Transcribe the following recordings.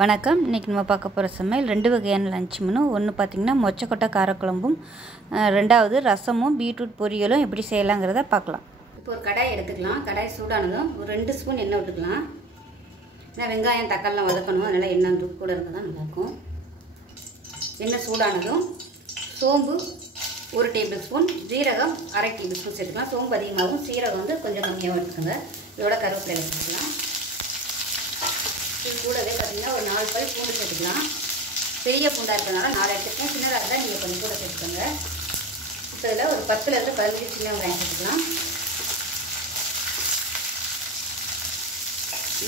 வணக்கம். இன்றைக்கி நம்ம பார்க்க போகிற சமையல் 2 வகையான லஞ்ச் மெனு. ஒன்று பார்த்திங்கன்னா மொச்சக்கொட்டை காரக்குழம்பும், ரெண்டாவது ரசமும் பீட்ரூட் பொரியலும் எப்படி செய்யலாங்கிறத பார்க்கலாம். இப்போ ஒரு கடாய் எடுத்துக்கலாம். கடாய் சூடானதும் ஒரு 2 ஸ்பூன் எண்ணெய் விட்டுக்கலாம். ஏன்னா வெங்காயம் தக்காளிலாம் வதக்கணும், அதனால் எண்ணெய் கூட இருந்தால் தான் நல்லாயிருக்கும். எண்ணெய் சூடானதும் சோம்பு 1 டேபிள் ஸ்பூன், ஜீரகம் 1/2 டேபிள் ஸ்பூன் சேர்த்துக்கலாம். சோம்பு அதிகமாகவும் சீரகம் வந்து கொஞ்சம் கம்மியாகவும் எடுத்துக்கோங்க. இதோட கருவேப்பிலை சேர்த்துக்கலாம். இது கூடவே பார்த்திங்கன்னா ஒரு 4 பல் பூண்டு சேர்த்துக்கலாம். பெரிய பூண்டாக இருக்கிறதுனால 4 எடுத்துக்கலாம். சின்னதாக இருந்தால் நீங்கள் கொஞ்சம் கூட சேர்த்துக்கோங்க. இப்போ இதில் ஒரு 10லேருந்து 15 சின்ன வெங்காயம் சேர்த்துக்கலாம்.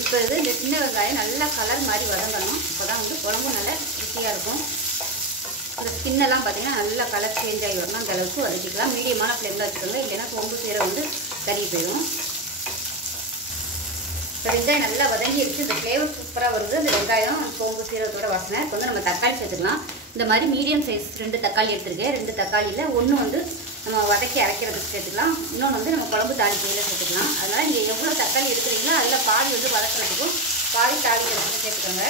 இப்போ இந்த சின்ன வெங்காயம் நல்லா கலர் மாதிரி வதங்கணும். அப்போ தான் வந்து குழம்பு நல்லா ருசியாக இருக்கும். இந்த ஸ்கின்னெல்லாம் பார்த்திங்கன்னா நல்லா கலர் சேஞ்ச் ஆகி வரணும். அந்த அளவுக்கு வதக்கிக்கலாம். மீடியமான ஃப்ளேமில் வச்சுக்கோங்க, இல்லைன்னா சோம்பு சீரகம் வந்து கறி போயிடும். இப்போ வெங்காயம் நல்லா வதங்கிடுச்சு. இந்த ஃப்ளேவர் சூப்பராக வருது. இந்த வெங்காயம் சோம்பு சீரகத்தோட வாசனை. இப்போ வந்து நம்ம தக்காளி சேர்த்துக்கலாம். இந்த மாதிரி மீடியம் சைஸ் 2 தக்காளி எடுத்துருக்கேன். 2 தக்காளியில் ஒன்று வந்து நம்ம வதக்கி அரைக்கிறதுக்கு சேர்த்துக்கலாம், இன்னொன்று வந்து நம்ம குழம்பு தாளிக்கையில் சேர்த்துக்கலாம். அதனால் நீங்கள் எவ்வளோ தக்காளி எடுக்கிறீங்களோ அதில் பாதி வந்து வதக்கிறதுக்கும் பாதி தாளிக்கிறதுக்கும் சேர்த்துக்கோங்க.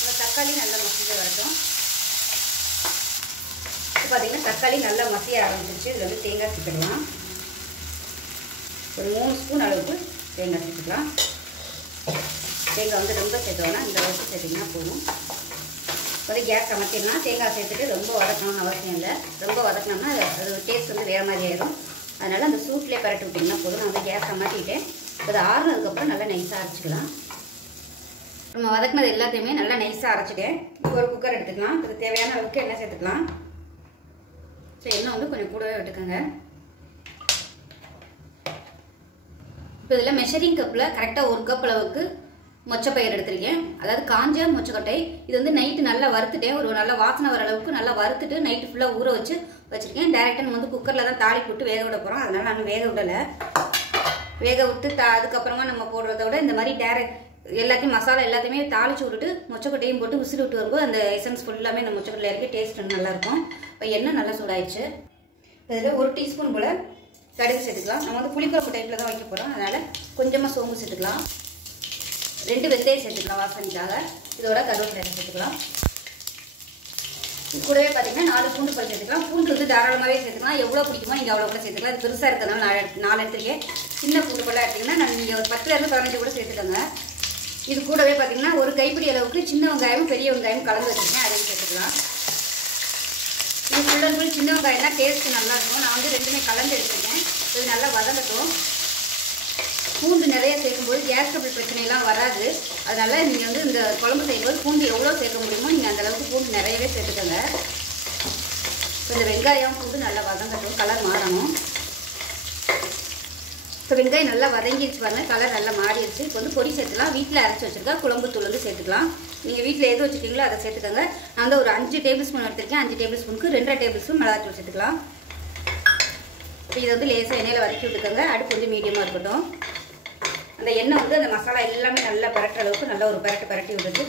இந்த தக்காளி நல்லா மசிஞ்சு வரட்டும். இப்போ பார்த்திங்கன்னா தக்காளி நல்லா மசிய ஆரம்பிச்சிருச்சு. இதில் வந்து தேங்காய் சேர்த்துக்கலாம். ஒரு 3 ஸ்பூன் அளவுக்கு தேங்காய் சேர்த்துக்கலாம். தேங்காய் வந்து ரொம்ப சேர்த்தோன்னா இந்த அளவுக்கு சேர்த்திங்கன்னா போதும். ஒரு கேஸ் அமர்த்திடலாம். தேங்காய் சேர்த்துட்டு ரொம்ப வதக்கணும்னு அவசியம் இல்லை. ரொம்ப வதக்கினோம்னா அது டேஸ்ட் வந்து வேறு மாதிரி ஆயிடும். அதனால் அந்த சூட்லேயே பரட்டி விட்டிங்கன்னா போதும். நான் வந்து கேஸ் அமர்த்திட்டேன். அது ஆறுனதுக்கப்புறம் நல்லா நைஸாக அரைச்சிக்கலாம். நம்ம வதக்கினது எல்லாத்தையுமே நல்லா நைஸாக அரைச்சிட்டேன். ஒரு குக்கர் எடுத்துக்கலாம். அதுக்கு தேவையான அளவுக்கு எண்ணெய் சேர்த்துக்கலாம். ஸோ எண்ணெய் வந்து கொஞ்சம் கூடவே விட்டுக்கோங்க. இப்போ இதில் மெஷரிங் கப்பில் கரெக்டாக 1 கப் அளவுக்கு மொச்சப்பயிர் எடுத்திருக்கேன். அதாவது காஞ்ச மொச்சக்கொட்டை. இது வந்து நைட்டு நல்லா வறுத்துட்டேன். ஒரு நல்லா வாசனை வர அளவுக்கு நல்லா வறுத்துட்டு நைட்டு ஃபுல்லாக ஊற வச்சுருக்கேன். டேரெக்டாக நம்ம வந்து குக்கரில் தான் தாளிப்பு விட்டு வேக விட போகிறோம். அதனால் நான் வேக விடலை. வேக விட்டு அதுக்கப்புறமா நம்ம போடுறத விட இந்த மாதிரி எல்லாத்தையும் மசாலா எல்லாத்தையுமே தாளித்து விட்டுட்டு மொச்சக்கொட்டையும் போட்டு விசில் விட்டு வரும்போது அந்த எசன்ஸ் ஃபுல்லாமே இந்த மொச்சக்கொட்டையில் இறக்கி டேஸ்ட் நல்லாயிருக்கும். இப்போ எண்ணெய் நல்லா சூடாயிடுச்சு. இதில் 1 டீஸ்பூன் போல் கடுகு சேர்த்துக்கலாம். நம்ம வந்து புளிக்குழம்பு டைப்பில் தான் வைக்க போகிறோம். அதனால் கொஞ்சமாக சோம்பு சேர்த்துக்கலாம். 2 வெந்தயம் சேர்த்துக்கலாம் வாசனைக்காக. இதோட கருவேப்பிலை சேர்த்துக்கலாம். இது கூடவே பார்த்தீங்கன்னா 4 பூண்டு பல் சேர்த்துக்கலாம். பூண்டு வந்து தாராளமாகவே சேர்த்துக்கலாம். எவ்வளோ பிடிக்குமோ நீங்கள் அவ்வளோ கூட சேர்த்துக்கலாம். இது பெருசாக இருக்கிறதுனால 4 எடுத்துருக்கேன். சின்ன பூண்டு பல்லாக எடுத்திங்கன்னா நீங்கள் ஒரு 10லேருந்து 15 கூட சேர்த்துக்கோங்க. இது கூடவே பார்த்தீங்கன்னா ஒரு கைப்பிடி அளவுக்கு சின்ன வெங்காயமும் பெரிய வெங்காயம் கலந்து வச்சுருக்கேன். அதையும் சேர்த்துக்கலாம். இது ஃபுல் அண்ட் ஃபுல் சின்ன வெங்காயம் தான் டேஸ்ட்டு நல்லா இருக்கும். நான் வந்து 2மே கலந்து எடுத்துருக்கேன். இது நல்லா வதங்கட்டும். பூண்டு நிறைய சேர்க்கும்போது கேஸ் ட்ரபிள் பிரச்சனைலாம் வராது. அதனால் நீங்கள் வந்து இந்த குழம்பு செய்யும்போது பூண்டு எவ்வளோ சேர்க்க முடியுமோ நீங்கள் அந்தளவுக்கு பூண்டு நிறையவே சேர்த்துக்கோங்க. இப்போ இந்த வெங்காயம் பூண்டு நல்லா வதங்கட்டும், கலர் மாறணும். இப்போ வெங்காயம் நல்லா வதங்கிடுச்சு பாருங்கள், கலர் நல்லா மாறிடுச்சு. இப்போ வந்து பொடி சேர்த்துக்கலாம். வீட்டில் அரைச்சி வச்சுருக்கா குழம்பு தூள் வந்து சேர்த்துக்கலாம். நீங்கள் வீட்டில் எது வச்சுருக்கீங்களோ அதை சேர்த்துக்கோங்க. நான் வந்து ஒரு 5 டேபிள் ஸ்பூன் எடுத்துருக்கேன். 5 டேபிள் ஸ்பூனுக்கு 2.5 டேபிள் ஸ்பூன் மிளகாத்தூள் சேர்த்துக்கலாம். இப்போ இதை வந்து லேசாக எண்ணெயில் வதக்கி விட்டுக்கோங்க. அடுப்பு வந்து மீடியமாக இருக்கட்டும். அந்த எண்ணெய் வந்து அந்த மசாலா எல்லாமே நல்லா பரட்டுற அளவுக்கு நல்லா ஒரு பரட்டி விட்டுட்டு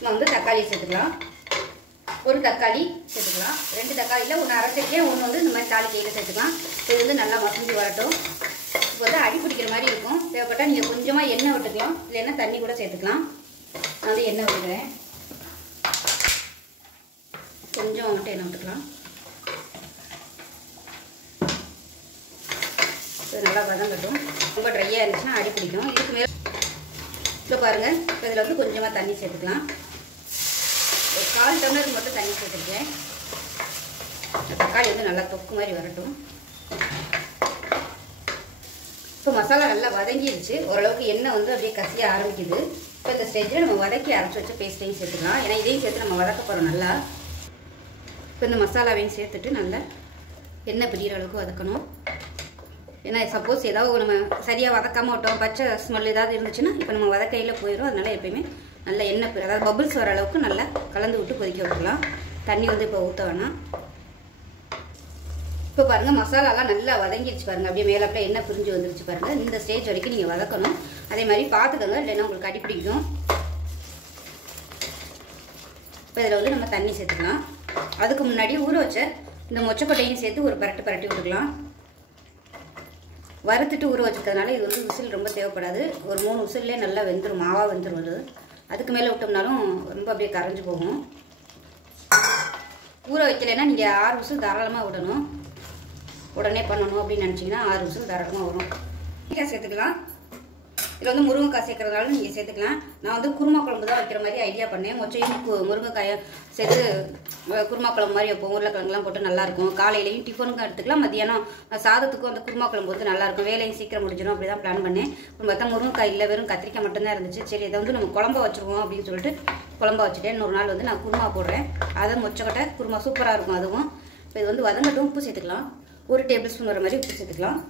நம்ம வந்து தக்காளி சேர்த்துக்கலாம். 1 தக்காளி சேர்த்துக்கலாம். 2 தக்காளியில் 1 அரைச்சிருக்கேன், 1 வந்து இந்த மாதிரி தாளிக்கையில் சேர்த்துக்கலாம். இது வந்து நல்லா மசிஞ்சு வரட்டும். இப்போ வந்து அடி பிடிக்கிற மாதிரி இருக்கும். தேவைப்பட்டால் நீங்கள் கொஞ்சமாக எண்ணெய் விட்டுக்கலாம், இல்லைன்னா தண்ணி கூட சேர்த்துக்கலாம். நான் வந்து எண்ணெய் விட்டுக்கிறேன். கொஞ்சம் மட்டும் எண்ணெய் விட்டுக்கலாம். இது நல்லா வதங்கட்டும். ரொம்ப ட்ரையாக இருந்துச்சுன்னா அடி பிடிக்கும். இதுக்கு மேலே இப்போ பாருங்கள். இப்போ இதில் வந்து கொஞ்சமாக தண்ணி சேர்த்துக்கலாம். ஒரு 1/4 டம்ளருக்கு மட்டும் தண்ணி சேர்த்துருக்கேன். தக்காளி வந்து நல்லா தொக்கு மாதிரி வரட்டும். இப்போ மசாலா நல்லா வதங்கிடுச்சு. ஓரளவுக்கு எண்ணெய் வந்து அப்படியே கசிய ஆரம்பிக்குது. இப்போ இந்த ஸ்டேஜில் நம்ம வதக்கி அரைச்சி வச்ச பேஸ்ட்டையும் சேர்த்துக்கலாம். ஏன்னா இதையும் சேர்த்து நம்ம வதக்க போகிறோம் நல்லா. இப்போ இந்த மசாலாவையும் சேர்த்துட்டு நல்லா எண்ணெய் பிடிக்கிற அளவுக்கு வதக்கணும். ஏன்னா சப்போஸ் ஏதாவது நம்ம சரியாக வதக்காமல் விட்டோம், பச்சை ஸ்மெல் ஏதாவது இருந்துச்சுன்னா இப்போ நம்ம வதக்கையில் போயிடும். அதனால் எப்பயுமே நல்லா எண்ணெய் அதாவது பபுள்ஸ் வர அளவுக்கு நல்லா கலந்து விட்டு கொதிக்க விட்டுக்கலாம். தண்ணி வந்து இப்போ ஊற்ற வேணாம். இப்போ பாருங்கள் மசாலாலாம் நல்லா வதங்கிடுச்சு பாருங்கள். அப்படியே மேலே அப்படியே எண்ணெய் பிரிஞ்சு வந்துருச்சு பாருங்கள். இந்த ஸ்டேஜ் வரைக்கும் நீங்கள் வதக்கணும். அதே மாதிரி பார்த்துக்கோங்க, இல்லைன்னா உங்களுக்கு அடி பிடிக்கும். இப்போ இதில் வந்து நம்ம தண்ணி சேர்த்துக்கலாம். அதுக்கு முன்னாடி ஊற வச்ச இந்த மொச்சக்கொட்டையும் சேர்த்து ஒரு பரட்டி விட்டுக்கலாம். வறுத்துட்டு ஊற வச்சுக்கிறதுனால இது வந்து விசில் ரொம்ப தேவைப்படாது. ஒரு 3 விசில்லே நல்லா வெந்துடும், மாவாக வெந்துடும். அது அதுக்கு மேலே விட்டோம்னாலும் ரொம்ப அப்படியே கரைஞ்சி போகும். ஊற வைக்கலைன்னா நீங்கள் 6 விசில் தாராளமாக விடணும். உடனே பண்ணணும் அப்படின்னு நினச்சிங்கன்னா 6 விசில் தாராளமாக வரும். நீங்கள் சேர்த்துக்கலாம். இதில் வந்து முருங்கைக்காய் சேர்க்கறதுனால நீங்கள் சேர்த்துக்கலாம். நான் வந்து குருமா குழம்பு தான் வைக்கிற மாதிரி ஐடியா பண்ணேன். மொச்சையும் முருங்கைக்காயை சேர்த்து குருமா குழம்பு மாதிரி வைப்போம். உருளைக்கிழங்குலாம் போட்டு நல்லாயிருக்கும். காலையிலையும் டிஃபனுக்கும் எடுத்துக்கலாம், மதியானம் சாதத்துக்கும் அந்த குருமா குழம்பு வந்து நல்லாயிருக்கும். வேலையும் சீக்கிரம் முடிஞ்சிடும். அப்படி தான் பிளான் பண்ணேன். பார்த்தா முருங்கைக்காய் இல்லை, வெறும் கத்திரிக்காய் மட்டும்தான் இருந்துச்சு. சரி, இதை வந்து நம்ம குழம்பா வச்சுருவோம் அப்படின்னு சொல்லிட்டு குழம்பா வச்சுட்டேன். இன்னொரு நாள் வந்து நான் குருமா போடுறேன். அதை மொச்சக்கொட்டை குருமா சூப்பராக இருக்கும் அதுவும். இப்போ இது வந்து வதங்கட்டும். உப்பு சேர்த்துக்கலாம். 1 டேபிள் ஸ்பூன் வர மாதிரி உப்பு சேர்த்துக்கலாம்.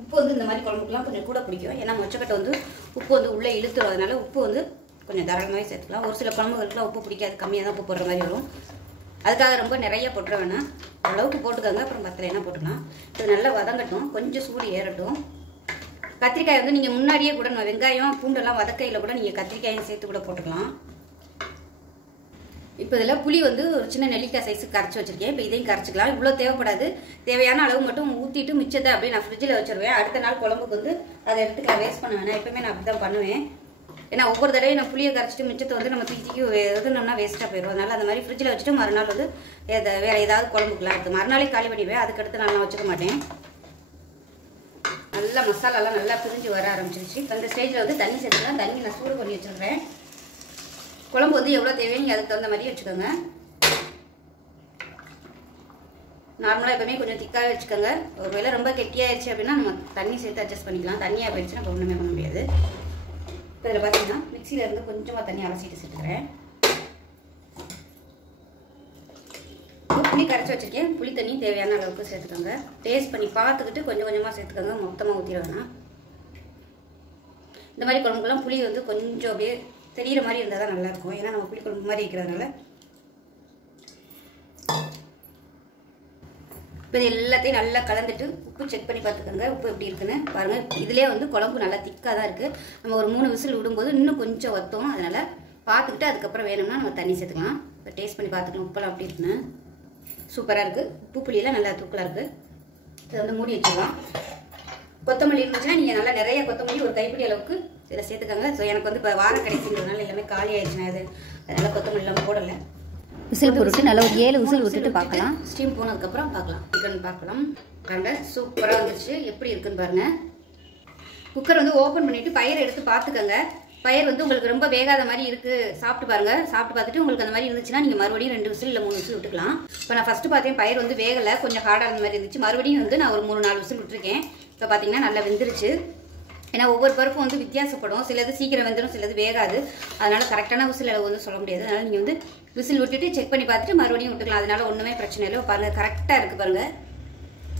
உப்பு வந்து இந்த மாதிரி குழம்புக்குலாம் கொஞ்சம் கூட பிடிக்கும். ஏன்னா மொச்சக்கட்டை வந்து உப்பு வந்து உள்ளே இழுத்துரும். அதனால உப்பு வந்து கொஞ்சம் தாராளமாகவே சேர்த்துக்கலாம். ஒரு சில குழம்புகளுக்குலாம் உப்பு பிடிக்காது, கம்மியாக தான் உப்பு போடுற மாதிரி வரும். அதுக்காக ரொம்ப நிறைய போட்டுற வேணாம், அளவுக்கு போட்டுக்கோங்க. அப்புறம் பத்தலைன்னா போட்டுக்கலாம். இது நல்லா வதங்கட்டும், கொஞ்சம் சூடு ஏறட்டும். கத்திரிக்காய் வந்து நீங்கள் முன்னாடியே கூட வெங்காயம் பூண்டெல்லாம் வதக்கையில் கூட நீங்கள் கத்திரிக்காயும் சேர்த்து கூட போட்டுக்கலாம். இப்போ இதில் புளி வந்து ஒரு சின்ன நெல்லிக்காய் சைஸுக்கு கரைச்சி வச்சிருக்கேன். இப்போ இதையும் கரைச்சிக்கலாம். இவ்வளோ தேவைப்படாது, தேவையான அளவு மட்டும் ஊற்றிட்டு மிச்சத்தை அப்படியே நான் ஃப்ரிட்ஜில் வச்சிருவேன். அடுத்த நாள் குழம்புக்கு வந்து அதை எடுத்துக்கலாம், வேஸ்ட் பண்ண வேணாம். எப்பவுமே நான் அப்படி தான் பண்ணுவேன். ஏன்னா ஒவ்வொரு தடவையும் நான் புளியை கரைச்சிட்டு மிச்சத்தை வந்து நம்ம தூக்கி எதுனோம்னா வேஸ்ட்டாக போயிடும். அதனால அந்த மாதிரி ஃப்ரிட்ஜில் வச்சுட்டு மறுநாள் வந்து வேற ஏதாவது குழம்புக்குலாம் எடுத்து மறுநாளே காலி பண்ணிடுவேன். அதுக்கடுத்து நான் வச்சுக்க மாட்டேன். நல்லா மசாலாலாம் நல்லா பிரிஞ்சு வர ஆரம்பிச்சிருச்சு. இப்போ இந்த ஸ்டேஜில் வந்து தண்ணி சேர்த்துக்கலாம். தண்ணி நான் சூடு பண்ணி வச்சுருக்கேன். குழம்பு வந்து எவ்வளோ தேவையோ நீங்கள் அதுக்கு தகுந்த மாதிரி வச்சுக்கோங்க. நார்மலாக எப்பவுமே கொஞ்சம் திக்காக வச்சுக்கோங்க. ஒரு வேளை ரொம்ப கெட்டியாகிடுச்சு அப்படின்னா நம்ம தண்ணி சேர்த்து அட்ஜஸ்ட் பண்ணிக்கலாம். தண்ணியாக போயிடுச்சுன்னா இப்போ ஒன்றுமே பண்ண முடியாது. இப்போ இதில் பார்த்தீங்கன்னா மிக்சியில் இருந்து கொஞ்சமாக தண்ணி அலசிட்டு சேர்த்துக்கிறேன். புளி கரைச்சி வச்சுருக்கேன். புளி தண்ணி தேவையான அளவுக்கு சேர்த்துக்கோங்க. டேஸ்ட் பண்ணி பார்த்துக்கிட்டு கொஞ்சம் கொஞ்சமாக சேர்த்துக்கோங்க, மொத்தமாக ஊற்றிட வேணாம். இந்த மாதிரி குழம்புக்கெல்லாம் புளி வந்து கொஞ்சம் அப்படியே தெரிகிற மாதிரி இருந்தால் தான் நல்லாயிருக்கும். ஏன்னா நம்ம புளி குழம்பு மாதிரி வைக்கிறதுனால. இப்போ இது எல்லாத்தையும் நல்லா கலந்துட்டு உப்பு செக் பண்ணி பார்த்துக்கோங்க. உப்பு எப்படி இருக்குன்னு பாருங்கள். இதிலே வந்து குழம்பு நல்லா திக்காக தான் இருக்குது. நம்ம ஒரு 3 விசில் விடும்போது இன்னும் கொஞ்சம் வத்தோம். அதனால் பார்த்துக்கிட்டு அதுக்கப்புறம் வேணும்னா நம்ம தண்ணி சேர்த்துக்கலாம். இப்போ டேஸ்ட் பண்ணி பார்த்துக்கலாம் உப்பெல்லாம் அப்படி இருக்குன்னு. சூப்பராக இருக்குது. உப்பு புளியெல்லாம் நல்லா தூக்கலாக இருக்குது. இதை வந்து மூடி வச்சுக்கலாம். கொத்தமல்லி இருந்துச்சுன்னா நீங்கள் நல்லா நிறைய கொத்தமல்லி ஒரு கைப்பிடி அளவுக்கு இதில் சேர்த்துக்கோங்க. ஸோ எனக்கு வந்து இப்போ வாரம் கிடைக்குங்கிறதுனால எல்லாமே காலி ஆயிடுச்சுன்னா இது, அதனால் கொத்தமல்லி எல்லாம் போடலை. விசில் போட்டு நல்லா ஒரு 7 விசில் விட்டுட்டு பார்க்கலாம். ஸ்டீம் போனதுக்கப்புறம் பார்க்கலாம். சிக்கன் பார்க்கலாம். பாருங்க, சூப்பராக வந்துருச்சு. எப்படி இருக்குன்னு பாருங்க. குக்கர் வந்து ஓப்பன் பண்ணிட்டு பயிரை எடுத்து பார்த்துக்கோங்க. பயிர் வந்து உங்களுக்கு ரொம்ப வேகாத மாதிரி இருக்குது, சாப்பிட்டு பாருங்க. சாப்பிட்டு பார்த்துட்டு உங்களுக்கு அந்த மாதிரி இருந்துச்சுன்னா நீங்கள் மறுபடியும் 2 விசில் இல்லை 3 விசில் விட்டுக்கலாம். இப்போ நான் ஃபஸ்ட்டு பார்த்தேன் பயிர் வந்து வேகலை, கொஞ்சம் ஹார்டாக இருந்த மாதிரி இருந்துச்சு. மறுபடியும் வந்து நான் ஒரு 3-4 விசில் விட்டுருக்கேன். இப்போ பார்த்தீங்கன்னா நல்லா வெந்துருச்சு. ஏன்னா ஒவ்வொரு பருப்பும் வந்து வித்தியாசப்படும். சிலது சீக்கிரம் வெந்துடும், சிலது வேகாது. அதனால கரெக்டான விசில் அளவு வந்து சொல்ல முடியாது. அதனால நீங்கள் வந்து விசில் விட்டுட்டு செக் பண்ணி பார்த்துட்டு மறுபடியும் விட்டுக்கலாம். அதனால ஒன்றுமே பிரச்சனை இல்லை. பாருங்கள், கரெக்டாக இருக்குது பாருங்கள்.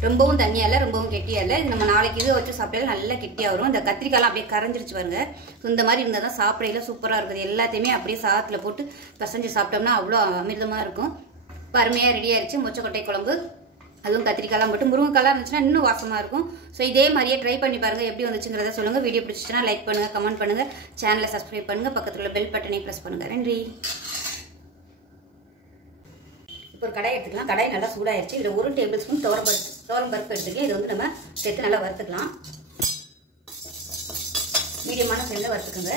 ரொம்பவும் தண்ணியாக இல்லை, ரொம்பவும் கெட்டியாக இல்லை. இது நம்ம நாளைக்கு இது வச்சு சாப்பிட்டாலும் நல்லா கெட்டியாக வரும். இந்த கத்திரிக்காய்லாம் அப்படியே கரைஞ்சிருச்சு பாருங்க. ஸோ இந்த மாதிரி இருந்தால் தான் சாப்பிடையில சூப்பராக இருக்குது. எல்லாத்தையுமே அப்படியே சாதத்தில் போட்டு பசஞ்சு சாப்பிட்டோம்னா அவ்வளோ அமிர்தமாக இருக்கும். அருமையாக ரெடி ஆயிடுச்சு மொச்சக்கொட்டை குழம்பு. அதுவும் கத்திரிக்காய்லாம் போட்டு முருங்கைக்காய்லாம் இருந்துச்சுன்னா இன்னும் வாசமாக இருக்கும். ஸோ இதே மாதிரியே ட்ரை பண்ணி பாருங்கள், எப்படி வந்துச்சுங்கிறத சொல்லுங்கள். வீடியோ பிடிச்சிச்சுன்னா லைக் பண்ணுங்கள், கமெண்ட் பண்ணுங்கள், சேனலை சப்ஸ்கிரைப் பண்ணுங்கள், பக்கத்தில் உள்ள பெல் பட்டனை ப்ரெஸ் பண்ணுங்கள். நன்றி. இப்போ ஒரு கடாய் எடுத்துக்கலாம். கடாய் நல்லா சூடாயிருச்சு. இதில் 1 டேபிள் ஸ்பூன் துவரம் பருப்பு எடுத்துக்கேன். இது வந்து நம்ம சேர்த்து நல்லா வறுத்துக்கலாம். மீடியமான ஃப்ளேமில் வறுத்துக்கோங்க.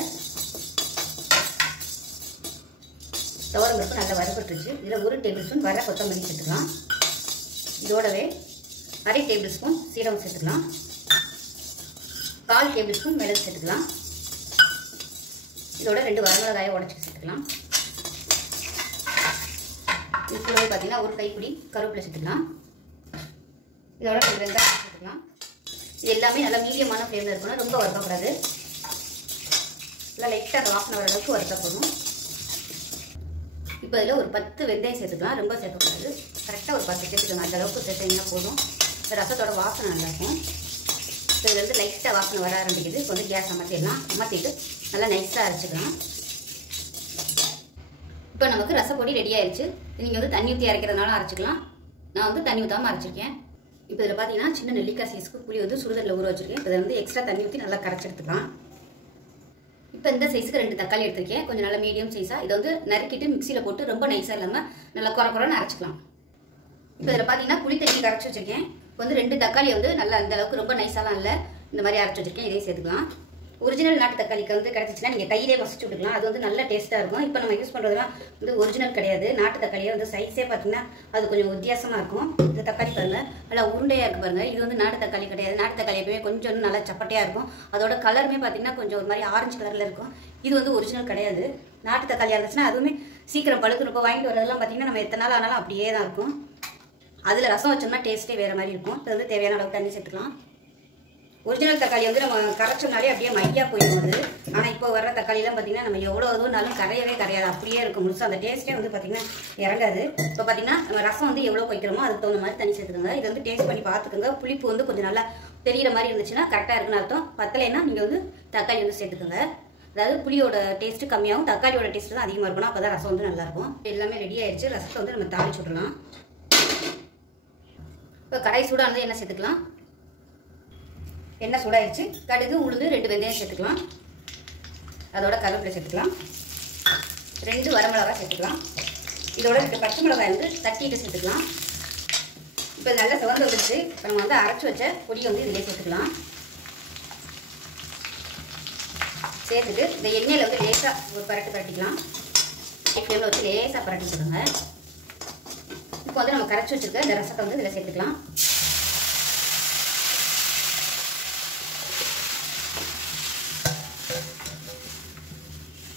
துவரம் பருப்பு நல்லா வறுபட்டுருச்சு. இதில் 1 டேபிள் ஸ்பூன் வர கொத்தமல்லி சேர்த்துக்கலாம். இதோடவே 1/2 டேபிள் ஸ்பூன் சீரகம் சேர்த்துக்கலாம். 1/4 டேபிள் ஸ்பூன் மிளகு சேர்த்துக்கலாம். இதோட 2 வரமிளகாயை உடச்சி சேர்த்துக்கலாம். இது கூடவே பார்த்தீங்கன்னா 1 கைப்பிடி கருவேப்பிலை சேர்த்துக்கலாம். இதோட 2 வெங்காயம் சேர்த்துக்கலாம். இது எல்லாமே நல்லா மீடியமான ஃப்ளேமில் இருக்கணும், ரொம்ப வறுக்கக்கூடாது. நல்லா லைட்டாக வாசனை வர அளவுக்கு வறுத்தா போதும். இப்போ இதில் ஒரு 10 வெந்தயம் சேர்த்துக்கலாம், ரொம்ப சேர்க்கக்கூடாது. கரெக்டாக ஒரு 10 சேர்த்துக்கோங்க. அந்த அளவுக்கு சேர்த்தீங்கன்னா போதும். ரசத்தோட வாசனை நல்லாயிருக்கும். இப்போ இது வந்து லைட்டாக வாசனை வர ஆரம்பிக்குது. இப்போ வந்து கேஸ் அமர்த்திட்டு நல்லா நைஸாக அரைச்சிக்கலாம். இப்போ நமக்கு ரசப்பொடி ரெடி ஆயிடுச்சு. நீங்கள் வந்து தண்ணி ஊற்றி அரைக்கிறதுனால அரைச்சிக்கலாம். நான் வந்து தண்ணி ஊற்றாமல் அரைச்சிருக்கேன். இப்போ இதில் பார்த்தீங்கன்னா சின்ன நெல்லிக்காய் சைஸ்க்கு புளி வந்து சுடுதண்ணில் ஊற வச்சிருக்கேன். இப்போ இதை வந்து எக்ஸ்ட்ரா தண்ணி ஊற்றி நல்லா கரைச்சி எடுத்துக்கலாம். இப்போ இந்த சைஸுக்கு 2 தக்காளி எடுத்திருக்கேன். கொஞ்சம் நல்லா மீடியம் சைஸாக. இதை வந்து நறுக்கிட்டு மிக்சியில் போட்டு ரொம்ப நைஸாக இல்லாமல் நல்லா குறைன்னு அரைச்சிக்கலாம். இப்போ இதில் பார்த்தீங்கன்னா புளி தண்ணி கரைச்சி வச்சிருக்கேன். இப்போ வந்து 2 தக்காளி வந்து நல்லா அந்த அளவுக்கு ரொம்ப நைஸாலாம் இல்லை, இந்த மாதிரி அரைச்சி வச்சிருக்கேன். இதையும் சேர்த்துக்கலாம். ஒரிஜினல் நாட்டு தக்காளிக்கு வந்து கிடச்சிச்சுன்னா நீங்கள் கையிலே மசிச்சு விட்டுக்கலாம். அது வந்து நல்ல டேஸ்ட்டாக இருக்கும். இப்போ நம்ம யூஸ் பண்ணுறதுலாம் வந்து ஒரிஜினல் கிடையாது. நாட்டு தக்காளியே வந்து சைஸே பார்த்தீங்கன்னா அது கொஞ்சம் வித்தியாசமாக இருக்கும். இந்த தக்காளி பாருங்கள் நல்லா உருண்டையாக இருக்குது பாருங்கள். இது வந்து நாட்டு தக்காளி கிடையாது. நாட்டு தக்காளி எப்பவுமே கொஞ்சம் நல்லா சப்பட்டையாக இருக்கும். அதோட கலருமே பார்த்தீங்கன்னா கொஞ்சம் ஒரு மாதிரி ஆரஞ்சு கலரில் இருக்கும். இது வந்து ஒரிஜினல் கிடையாது. நாட்டு தக்காளியாக இருந்துச்சுன்னா அதுவுமே சீக்கிரம் பழுக்கணும். இப்போ வாங்கிட்டு வரதெல்லாம் பார்த்தீங்கன்னா நம்ம எத்தனை நாள் ஆனாலும் அப்படியே தான் இருக்கும். அதில் ரசம் வச்சோம்னா டேஸ்ட்டே வேறு மாதிரி இருக்கும். இது வந்து தேவையான அளவுக்கு தண்ணி சேர்த்துக்கலாம். ஒரிஜினல் தக்காளி வந்து நம்ம கரைச்சோம்னாலே அப்படியே மையாக போயிடும் அது. ஆனால் இப்போ வர்ற தக்காளிலாம் பார்த்தீங்கன்னா நம்ம எவ்வளோ அதுவும்னாலும் கரையவே கரையாது, அப்படியே இருக்கும் முழுசாக. அந்த டேஸ்ட்டே வந்து பார்த்தீங்கன்னா இறங்காது. இப்போ பார்த்தீங்கன்னா நம்ம ரசம் வந்து எவ்வளோ வைக்கிறோமோ அதுக்கு தகுந்த மாதிரி தண்ணி சேர்த்துக்கோங்க. இது வந்து டேஸ்ட் பண்ணி பார்த்துக்கோங்க. புளிப்பு வந்து கொஞ்சம் நல்லா தெரிகிற மாதிரி இருந்துச்சுன்னா கரெக்டாக இருக்குன்னு அர்த்தம். பத்தலைன்னா நீங்கள் வந்து தக்காளி வந்து சேர்த்துக்கோங்க. அதாவது புளியோட டேஸ்ட்டு கம்மியாகும், தக்காளியோட டேஸ்ட்டு தான் அதிகமாக இருக்கணும். அப்போ தான் ரசம் வந்து நல்லாயிருக்கும். எல்லாமே ரெடி ஆயிடுச்சு. ரசத்தை வந்து நம்ம தாளிச்சு விடலாம். இப்போ கடாய் சூடானது எண்ணெய் சேர்த்துக்கலாம். எண்ணெய் சூடாயிடுச்சு. கடுகு, உளுந்து, 2 வெந்தயம் சேர்த்துக்கலாம். அதோட கருவேப்பிலை சேர்த்துக்கலாம். 2 வரமிளகாய் சேர்த்துக்கலாம். இதோட 2 பச்சை மிளகாய் வந்து தட்டிட்டு சேர்த்துக்கலாம். இப்போ நல்லா சிவந்து வந்துடுச்சு. இப்போ நம்ம வந்து அரைச்சி வச்ச பொடியை வந்து இதிலே சேர்த்துக்கலாம். சேர்த்துட்டு இந்த எண்ணெயில் வந்து லேசாக ஒரு பரட்டிக்கலாம். ஃப்ளேமில் வச்சு லேசாக பரட்டி கொடுங்க. இப்போ வந்து நம்ம கரைச்சி வச்சுருக்க இந்த ரசத்தை வந்து இதில் சேர்த்துக்கலாம்.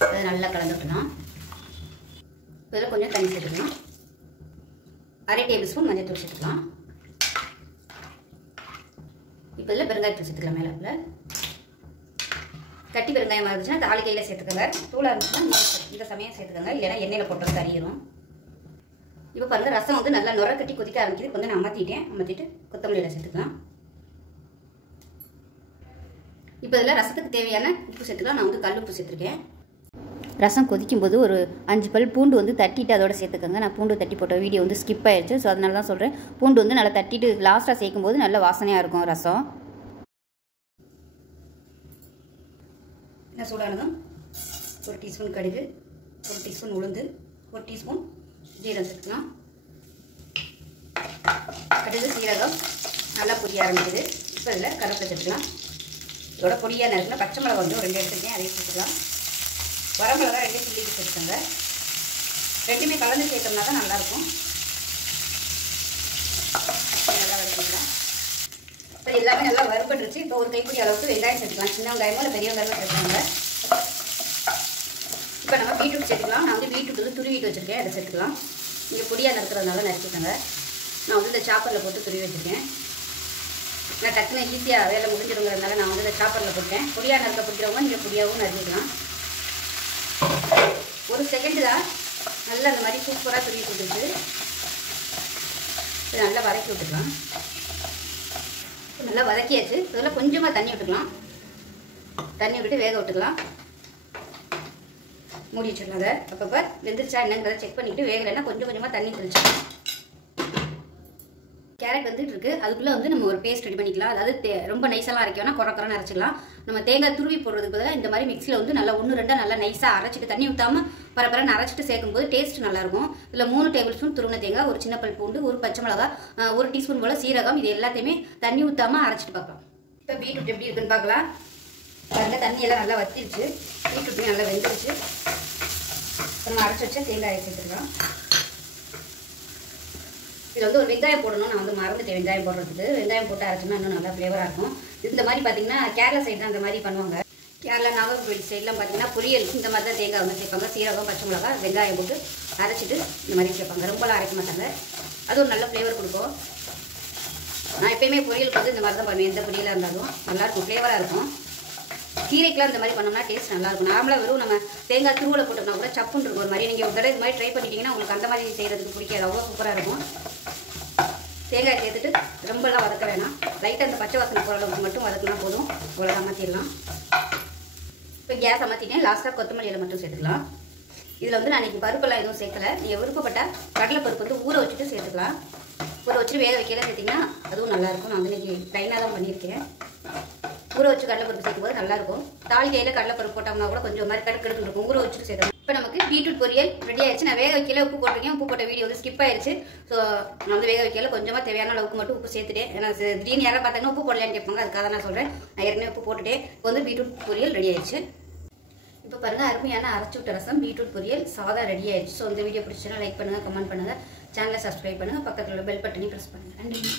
அதை நல்லா கலந்துக்கலாம். இதில் கொஞ்சம் தண்ணி சேர்த்துக்கலாம். 1/2 டேபிள் ஸ்பூன் மஞ்சள் தூள் சேர்த்துக்கலாம். இப்போ இதில் பெருங்காயத்தூள் சேர்த்துக்கலாம். மேலே கட்டி பெருங்காயமாக இருந்துச்சுன்னா தாளிக்கையில் சேர்த்துக்கோங்க. தூளாக இருந்துச்சுன்னா இந்த சமயம் சேர்த்துக்கோங்க. இல்லைன்னா எண்ணெயில் போட்டு கறியிடும். இப்போ பாருங்கள் ரசம் வந்து நல்லா நுர கட்டி கொதிக்க ஆரம்பிக்குது. இப்போ வந்து நான் அமர்த்திட்டு கொத்தமல்லியில் சேர்த்துக்கலாம். இப்போ இதில் ரசத்துக்கு தேவையான உப்பு சேர்த்துக்கலாம். நான் வந்து கல் உப்பு சேர்த்துருக்கேன். ரசம் கொதிக்கும்போது ஒரு 5 பல் பூண்டு வந்து தட்டிட்டு அதோட சேர்த்துக்கோங்க. நான் பூண்டு தட்டி போட்ட வீடியோ வந்து ஸ்கிப் ஆயிடுச்சு. ஸோ அதனால தான் சொல்கிறேன். பூண்டு வந்து நல்லா தட்டிட்டு லாஸ்ட்டாக சேர்க்கும்போது நல்ல வாசனையாக இருக்கும் ரசம். என்ன சூடானதும் 1 டீஸ்பூன் கடுகு, 1 டீஸ்பூன் உளுந்து, 1 டீஸ்பூன் ஜீரகம் சேர்த்துக்கலாம். கடுகு சீரகம் நல்லா பொரிய ஆரம்பிக்குது. இப்போ இதில் கருவேப்பிலை சேர்த்துக்கலாம். இதோட பொடியாக நறுக்கின பச்சை மிளகாய் வந்து 2 எடுத்துருக்கேன், அதையும் சேர்த்துக்கலாம். வரமிளகா 2 கிள்ளி சேர்த்துக்கோங்க. 2மே கலந்து சேர்த்தோம்னா தான் நல்லாயிருக்கும். நல்லா வறுத்துக்கலாம். இப்போ எல்லாமே நல்லா வறுபட்டுருச்சு. இப்போ ஒரு கைப்பிடி அளவுக்கு வெங்காயம் சேர்த்துக்கலாம். சின்ன வெங்காயமோ இல்லை பெரிய வெங்காயமோ சேர்த்துக்கோங்க. இப்போ நம்ம பீட்ரூட் சேர்த்துக்கலாம். நான் வந்து பீட்ரூட் வந்து துருவிட்டு வச்சுருக்கேன், அதை சேர்த்துக்கலாம். நீங்கள் பொடியாக நறுக்கிறதுனால நறுக்கிக்கோங்க. நான் வந்து இந்த சாப்பரில் போட்டு துருவி வச்சுருக்கேன். நான் டக்குன்னு ஈஸியாக வேலை முடிஞ்சிருங்கிறதுனால நான் வந்து இந்த சாப்பரில் போட்டேன். பொடியாக நறுக்க பிடிக்கிறவங்க நீங்கள் பொடியாகவும் நறுக்கிக்கலாம். 1 செகண்ட் தான். நல்லா அந்த மாதிரி சூப்பராக துருவி போட்டுட்டு நல்லா வதக்கி விட்டுக்கலாம். நல்லா வதக்கியாச்சு. இதில் கொஞ்சமாக தண்ணி விட்டுக்கலாம். தண்ணி விட்டுட்டு வேக விட்டுக்கலாம். மூடி வச்சிடலாம். அதை அப்பப்போ வெந்துருச்சா என்னங்கிறத செக் பண்ணிக்கிட்டு வேகலைன்னா கொஞ்சம் கொஞ்சமாக தண்ணி தெளிச்சிக்கலாம். கேரட் வந்துட்டு இருக்கு. அதுக்குள்ளே வந்து நம்ம ஒரு பேஸ்ட் ரெடி பண்ணிக்கலாம். அதாவது ரொம்ப நைஸெல்லாம் அரைக்கோன்னா குறக்குறன்னு அரைச்சிக்கலாம். நம்ம தேங்காய் துருவி போடுறதுக்கு பதிலாக இந்த மாதிரி மிக்ஸியில் வந்து நல்லா 1-2 நல்லா நைஸாக அரைச்சிட்டு தண்ணி ஊற்றாமல் பரபரன்னு அரைச்சிட்டு சேர்க்கும்போது டேஸ்ட் நல்லாயிருக்கும். இதில் 3 டேபிள் ஸ்பூன் துருவின தேங்காய், 1 சின்ன பல் பூண்டு, 1 பச்சை மிளகாய், 1 டீஸ்பூன் போல் சீரகம், இது எல்லாத்தையுமே தண்ணி ஊற்றாமல் அரைச்சிட்டு பார்க்கலாம். இப்போ பீட்ரூட் எப்படி இருக்குன்னு பார்க்கலாம். அதில் தண்ணியெல்லாம் நல்லா வத்திருச்சு. பீட்ரூட்டுமே நல்லா வெந்துருச்சு. நம்ம அரைச்சி வச்ச தேங்காயை சேர்த்துக்கலாம். இதில் வந்து ஒரு வெங்காயம் போடணும். நான் வந்து மறந்துட்டேன் வெங்காயம் போடுறதுக்கு. வெங்காயம் போட்டு அரைச்சோம்னா இன்னும் நல்லா ஃப்ளேவராக இருக்கும். இந்த மாதிரி பார்த்தீங்கன்னா கேரளா சைடு தான் அந்த மாதிரி பண்ணுவாங்க. கேரளா நாகர்கோவில் சைட்லாம் பார்த்தீங்கன்னா பொரியல் இந்த மாதிரி தான் தேங்காய் வந்து சேர்ப்பாங்க. சீரகம், பச்சை மிளகாய், வெங்காயம் போட்டு அரைச்சிட்டு இந்த மாதிரி சேர்ப்பாங்க. ரொம்பலாம் அரைக்க மாட்டாங்க. அது ஒரு நல்ல ஃப்ளேவர் கொடுக்கும். நான் எப்பயுமே பொரியலுக்கு வந்து இந்த மாதிரி தான் பண்ணுவேன். எந்த பொரியலாக இருந்தாலும் நல்லாயிருக்கும், ஃப்ளேவராக இருக்கும். கீரைக்கெலாம் இந்த மாதிரி பண்ணோம்னா டேஸ்ட் நல்லாயிருக்கும். நார்மலாக வெறும் நம்ம தேங்காய் துருவலை போட்டோம்னா கூட சப்புன்னு இருக்கும். ஒரு மாதிரி நீங்கள் ஒரு தடவை இது மாதிரி ட்ரை பண்ணிட்டீங்கன்னா உங்களுக்கு அந்த மாதிரி செய்கிறதுக்கு பிடிக்காது. அவ்வளோ சூப்பராக இருக்கும். தேங்காய் சேர்த்துட்டு ரொம்பலாம் வதக்க வேணாம். லைட்டாக அந்த பச்சை வாசனை போகிற அளவுக்கு மட்டும் வதக்கினா போதும். இவ்வளோ அமர்த்திடலாம். இப்போ கேஸ் அமர்த்திட்டேன். லாஸ்ட்டாக கொத்தமல்லி இலை மட்டும் சேர்த்துக்கலாம். இதில் வந்து நான் இன்றைக்கி பருப்பெல்லாம் எதுவும் சேர்க்கலை. நீங்கள் விருப்பப்பட்டால் கடலை பருப்பு வந்து ஊற வச்சுட்டு சேர்த்துக்கலாம். ஊற வச்சுட்டு வேக வைக்கலாம் சேர்த்திங்கன்னா அதுவும் நல்லாயிருக்கும். நான் வந்து இன்றைக்கி ப்ளைனாக தான் பண்ணியிருக்கேன். ஊற வச்சு கடலைப்பருப்பு சேர்க்கும்போது நல்லாயிருக்கும். தாளிக்கையில் கடலைப்பருப்பு போட்டோம்னா கூட கொஞ்சம் மாதிரி கடுக்கடுக்கு இருக்கும். ஊற வச்சுட்டு சேர்க்கணும். இப்போ நமக்கு பீட்ரூட் பொரியல் ரெடி ஆயிடுச்சு. நான் வேக வைக்கல, உப்பு போட்டிருக்கேன். உப்பு போட்ட வீடியோ வந்து ஸ்கிப் ஆயிடுச்சு. ஸோ நான் வந்து வேக வைக்கல, கொஞ்சமாக தேவையான அளவுக்கு மட்டும் உப்பு சேர்த்துட்டேன். ஏன்னா திடீர்னு யாராவது பார்த்தாங்கன்னா உப்பு போடலான்னு கேட்பாங்க, அதுக்காக நான் சொல்கிறேன். நான் ஏற்கனவே உப்பு போட்டுட்டேன். இப்போ வந்து பீட்ரூட் பொரியல் ரெடி ஆயிடுச்சு. இப்போ பாருங்கள், அருமையான அரைச்சி விட்ட ரசம் பீட்ரூட் பொரியல் சாதம் ரெடி ஆயிடுச்சு. ஸோ இந்த வீடியோ பிடிச்சா லைக் பண்ணுங்கள், கமெண்ட் பண்ணுங்கள், சேனலை சப்ஸ்கிரைப் பண்ணுங்கள், பக்கத்தில் உள்ள பெல் பட்டனையும் ப்ரெஸ் பண்ணுங்கள். நன்றி.